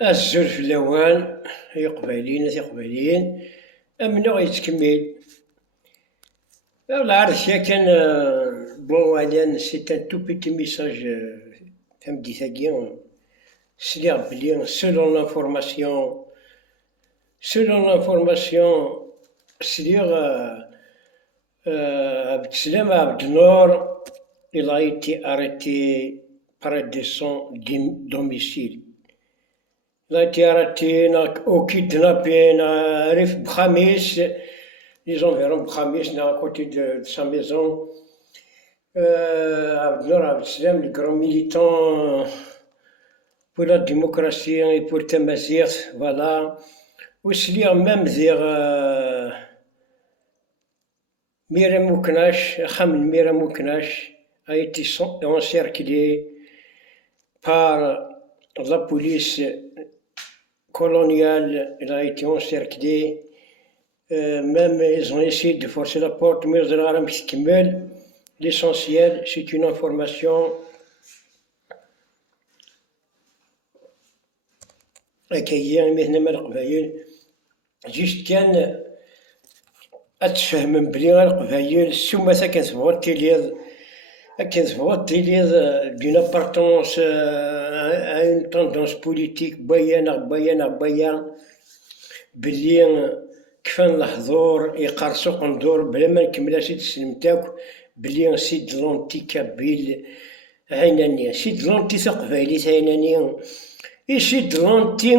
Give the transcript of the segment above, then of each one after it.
الزول في اللوان يقبلين يقبلين أمنو يتكمل. العرس كان بون أنا سي ان تو بيتي ميساج فهمتي ثاقي سليغ بلي سولون لانفورماسيون سليغ عبد السلام عبد النور il a été arrêté près de son domicile. Il a été arrêté au kidnappé عرف بخميس les environs Bkhamis, à côté de sa maison. Abdel Abdeslam, le grand militant pour la démocratie et pour Tamazir, voilà. Aussi, même dire Miram Mouknash, Khamil Miram Mouknash a été encerclé par la police coloniale, il a été encerclé. Même ils ont essayé de forcer la porte, mais l'essentiel, c'est une information كاين مثل ما القبايل جيست كان أتفهم بلي القبايل السومة كنتبغوا تيليض دون ابارتونس à une tendance politique بيان بلي كفان الحضور يقرصو قندور بلا ما نكملاش تسلم تاك بلي سيد لونتي كابيل عينانيا سيد لونتي تقبايليت عينانيا سيد لونتي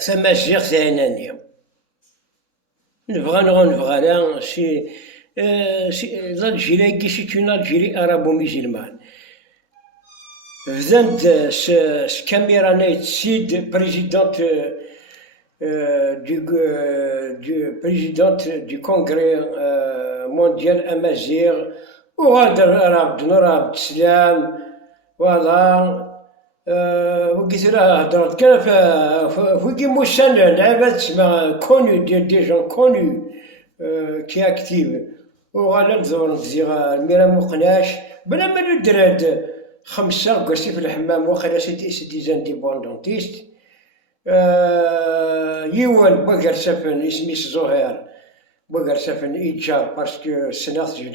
ثماجيغ عينانيا نبغى لا سي l'Algérie c'est une Algérie arabo-musulmane. Vzant Camera Night Sid, présidente du Congrès mondial Amazir, ou Arab Nord Islam, voilà. وقلت كيف موسان لعبات connu des gens connus qui activent وغالا نزور نزيغ الميرا مقناش بلا ما ندراد خمسة قرسي في الحمام وخلا سيدي زانديبوندونتيست يوان بقر سفن اسميس زهير بقر سفن إيجار باسكو سناث جو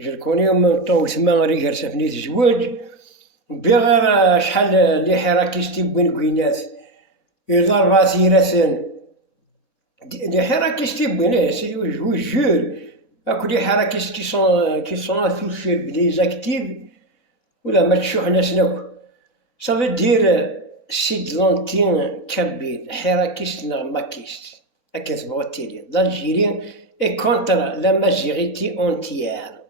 الكوني ومن طو ثما ريقر سفن يتزوج بغير شحال لي حراكيستي بوين كوينات يضرب ثيرثن لي حراكيستي بوين سي وجور هاكو لي حراكيست كي سون افيشي بلي زاكتيف ولا ما تشوح ناس ناكو صافي دير سيد لونتين كابيل حراكيست ماكيست هكا تبغى تيلي l'Algérie est contre la majorité entière.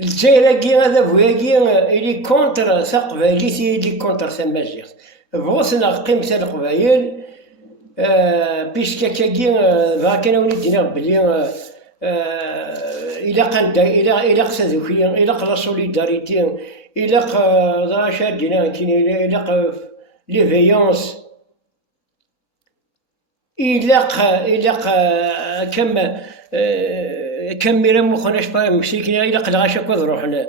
الجزائري هذا بوياكي إلي كونتر ثقبايليتي إلي كونتر ثماجيغ بغوثنا قيمة القبايل بيسكا كاكي كان وليدنا بلي إلا قصدوكي إلا لا سوليداريتي إلا شادينا كاين إلا ليفيونس إلا كما كميرا مخناش مسيكين إلا قد غاشا كود روحنا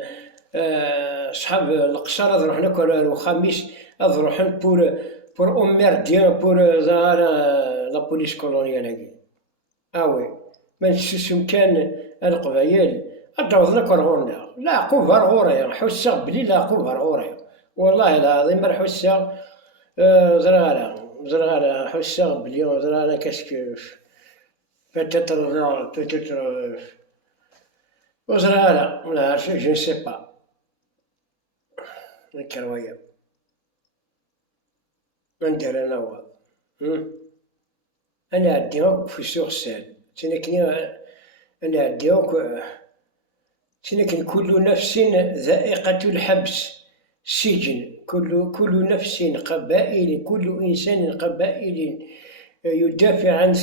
صحاب القصار هاد روحنا كل خميس هاد روحنا بور أميرديان بور لا بوليس كولونيال هاكي وي ما نسوسم كان القبايل أدوضنا كرهونا لا قوفر غوريا حسا بلي لا قوفر غوريا والله العظيم ما حسا زرغالا حسا بلي زرغالا كاسكو peut-être وزرغالا لا عارف جو سي با الكروية ندير أنا وا أنا عديوك في سوغ سال تنكني أنا عديوك تنكن كل نفس ذائقة الحبس سجن كل نفس قبائل كل إنسان قبائل يدافع عن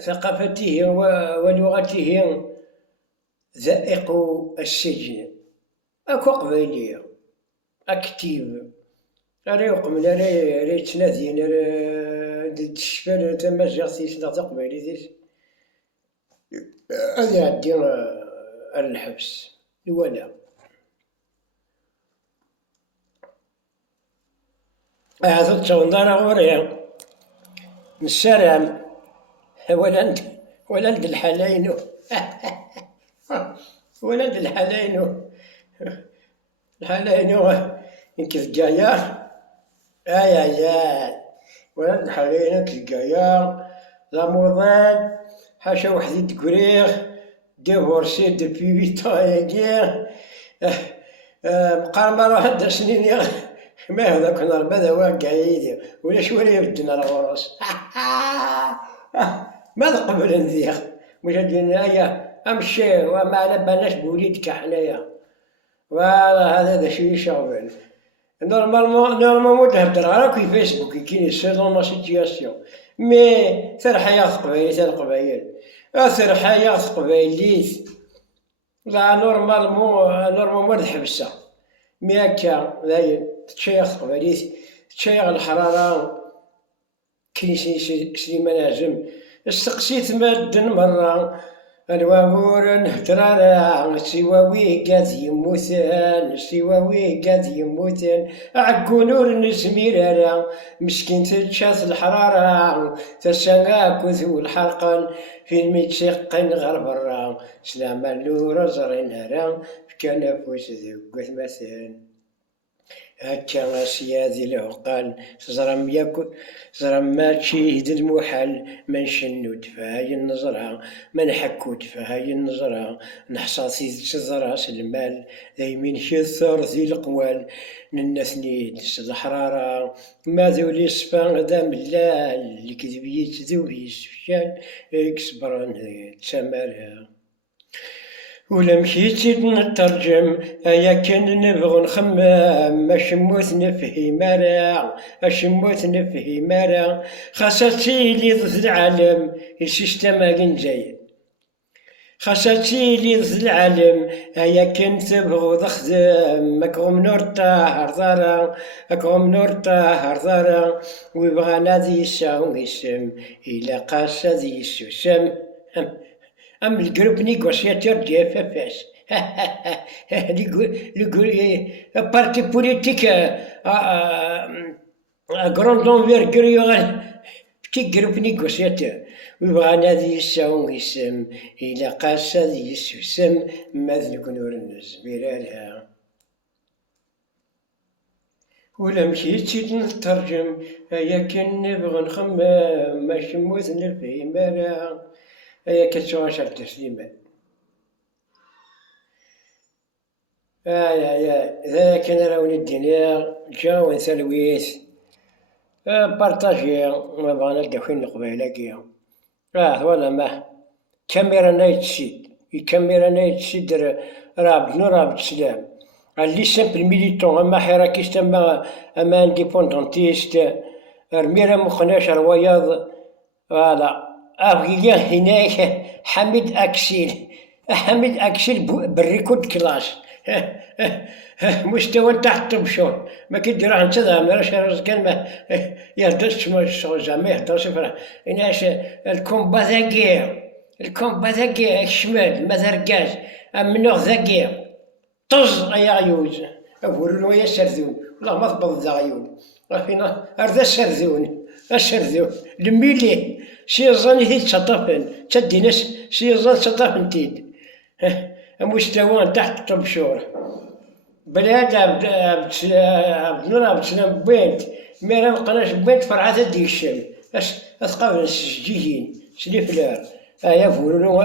ثقافته ولغته ذائق السجن أكو قبايلية أكتيف راه يقمن راه يتنادين راه تشفال تماجغتي سنة قبايليتيس أنا عدي الحبس الولا هذا التوندانا غوريا نسرم ولند الحلاينو ولند الحلاينو يمكن جايا يا ولد الحلاينو كجايا لا موضاد حاشا وحدي تقريغ ديفورسي دوبي 8 ans بقى مرة هدا سنين ما هذاك نربدا واقع يدي ولا شويه بدنا الغرس ماذا قبل نذيخ مش هنايا امشي وما على بالناش بوليدك حنايا هذا ذا شي شغل نورمالمون تهدر على في فيسبوك كاين سيزون لا سيتياسيون مي ثير حياة قبايل ثير حياة قبايليت لا نورمالمون تحبسها مي هكا داير تشيخ قبايليت تشيخ الحرارة كاين سليمان عزم استقسيت مادن مرة الوامور نهترانا سواوي قاد يموتان عقو نور نسميرانا مسكين تشاث الحرارة تساقا كثو الحرقان في المتشقين غير برا سلام اللورا زرين هرا كان فوس ذو مثلا هكا سيادي العقال زرم ماشي هد المحال منشنو دفاهي النظرة منحكو دفاهي النظرة نحصاصي تزراس المال دايمين كثر ذي القوال ننثني الحرارة ما ذولي صفان ذا ملال الكذبيت ذوي سفيان اكسبران تسامرها ولا مشيت نترجم ايا كان نبغى نخمم اشموت نفهم مرا خاصتي لي ضد العالم السيستم جاي خاصتي لي ضد العالم ايا كان تبغى تخدم اكرم نور طاهر ويبغى نادي يساوم اسم الى قاس ذي السوسم أم الجروب نيغوسياتور دي FFS le parti politique à grande envergure petit groupe négociateur ويبغى هذه يساوم يسم إلى قاس هذه يسوسم ماذا نكونوا نزبيرها ولا مشيت نترجم يا كان نبغى نخمم ماشي موت نفهم مرا هي كتشواشر تسليما ذا كان راوني الدنيا جاو ثلويث بارطاجي ما بغانا ندخل القبيلة كيا ولا ما كاميرا نايت تشيد رابط السلام اللي سامبل ميليتون اما حراكيست اما انديبوندونتيست رميرا مخناش رواياض فوالا أبغي هناك حميد أكسيل بالريكورد كلاس مستوى تحت بشون ما كيدير انت ما كان ما يهدرش زعما يهدرش فرا إناش الكومبا ذاكير الشمال ما ذركاش منوغ ذاكير طز أي عيوز أفورون ويا سردون والله ما ضبط ذا عيون فينا أرض السردون الميلي سيزان هي تشطفن تديناش سيزان تشطفن تيد مستوى تحت طبشور بلاد عبد السلام بنت ما لقناش بنت فرعة ديشم أثقافن السجيين سليفلار أيا فولو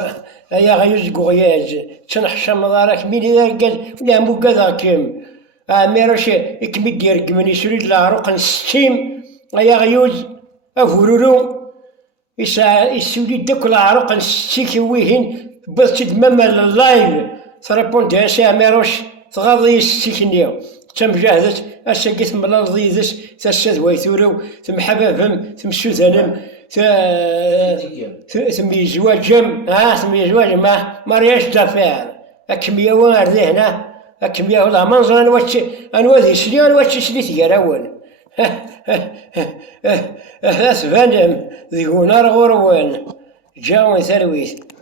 أيا غيوز قغياز تنحشى مضارك مين إذا قال لا مو كذا كيم ميراش إكمي ديرك من يسريد العروق نستيم أيا غيوز أفولو يسولي داك العروق نستيكي ويهن بغيت تدمم اللايف تريبون ديها سي ميروش تغاضي يستيكنيا تمجاهدت أساقيت ملا ضيدس تساد ويثورو ثم حبابهم ثم سوزانم ثم يزواجم ثم يزواجم مرياش دافير أكمية واردي هنا أكمية والله منظر أنوادي سلي أنوادي سلي تيراون ثلاث فانم ذي نار غروان جاون ثرويت